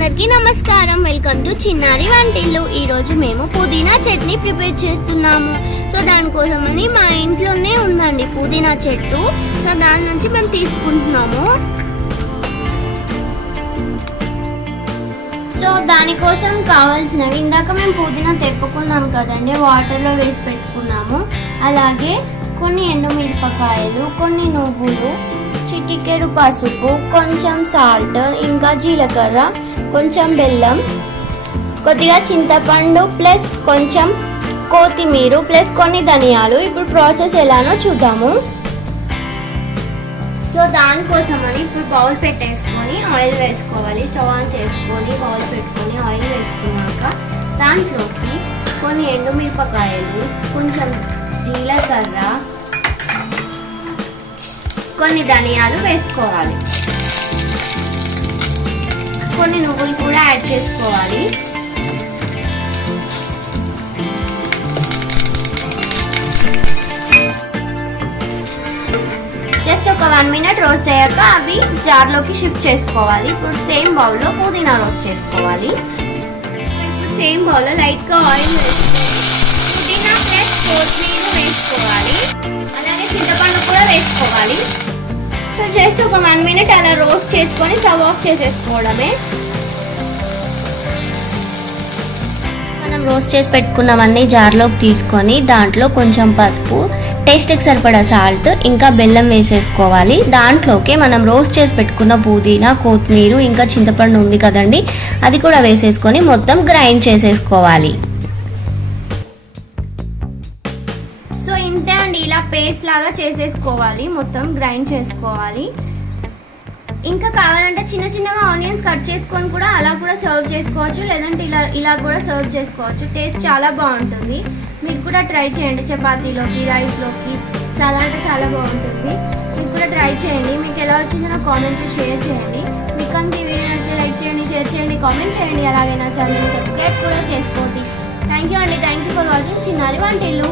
అందరికీ నమస్కారం. Welcome to చిన్నారి వంటిల్లు. ఈ రోజు మేము పుదీనా చట్నీ ప్రిపేర్ చేస్తున్నాము. సో దానికోసమని మా ఇంట్లోనే ఉందండి పుదీనా చెట్టు. సో దాని నుంచి మేము తీసుకుంటున్నాము. సో దానికోసం కావాల్సినవి ఇందాక మేము పుదీనా తెప్పుకున్నాము కదండి, వాటర్లో వేసి పెట్టుకున్నాము. అలాగే కొన్ని ఎండుమిరపకాయలు, కొన్ని నువ్వులు, చిటికెడు పసుపు, కొంచెం సాల్ట్, ఇంకా జీలకర్ర, కొంచెం బెల్లం, కొద్దిగా చింతపండు ప్లస్ కొంచెం కొత్తిమీర ప్లస్ కొన్ని ధనియాలు. ఇప్పుడు ప్రాసెస్ ఎలానో చూద్దాము. సో దానికోసమని ఇప్పుడు బౌల్ పెట్టేసుకొని ఆయిల్ వేసుకోవాలి. స్టవ్ ఆన్ చేసుకొని బౌల్ పెట్టుకొని ఆయిల్ వేసుకున్నాక దాంట్లోకి కొన్ని ఎండుమిరపకాయలు, కొంచెం జీలకర్ర, కొన్ని ధనియాలు వేసుకోవాలి. కొన్ని నువ్వులు కూడా యాడ్ చేసుకోవాలి. జస్ట్ ఒక 1 మినిట్ రోస్ట్ అయ్యాక అవి జార్లోకి షిఫ్ట్ చేసుకోవాలి. ఇప్పుడు సేమ్ బౌల్లో పుదీనా రోస్ట్ చేసుకోవాలి. ఇప్పుడు సేమ్ బౌల్లో లైట్గా ఆయిల్ వేసుకోవాలి. పుదీనా ప్లస్ కొత్తిమీర వేసుకోవాలి. అలాగే చింతపండు కూడా వేసుకోవాలి. సో జస్ట్ ఒక 1 మినిట్ అలా రోస్ట్ చేసుకొని స్టవ్ ఆఫ్ చేసేసుకోవడమే. మనం రోస్ట్ చేసి పెట్టుకున్నవన్నీ జార్లోకి తీసుకొని దాంట్లో కొంచెం పసుపు, టేస్ట్కి సరిపడా సాల్ట్, ఇంకా బెల్లం వేసేసుకోవాలి. దాంట్లోకి మనం రోస్ట్ చేసి పెట్టుకున్న పుదీనా, కొత్తిమీర, ఇంకా చింతపండు ఉంది కదండి, అది కూడా వేసేసుకొని మొత్తం గ్రైండ్ చేసేసుకోవాలి. సో ఇంతే అండి, ఇలా పేస్ట్ లాగా చేసేసుకోవాలి, మొత్తం గ్రైండ్ చేసుకోవాలి. ఇంకా కావాలంటే చిన్న చిన్నగా ఆనియన్స్ కట్ చేసుకొని కూడా అలా కూడా సర్వ్ చేసుకోవచ్చు, లేదంటే ఇలా కూడా సర్వ్ చేసుకోవచ్చు. టేస్ట్ చాలా బాగుంటుంది. మీరు కూడా ట్రై చేయండి. చపాతీలోకి, రైస్లోకి చాలా అంటే చాలా బాగుంటుంది. మీరు కూడా ట్రై చేయండి. మీకు ఎలా వచ్చిందో నాకు కామెంట్లో షేర్ చేయండి. మీకు కనుక ఈ వీడియో నచ్చితే లైక్ చేయండి, షేర్ చేయండి, కామెంట్ చేయండి. అలాగే నా ఛానల్ని సబ్స్క్రైబ్ కూడా చేసుకోండి. థ్యాంక్ యూ అండి. థ్యాంక్ యూ ఫర్ వాచింగ్ చిన్నారి వంటిల్లు.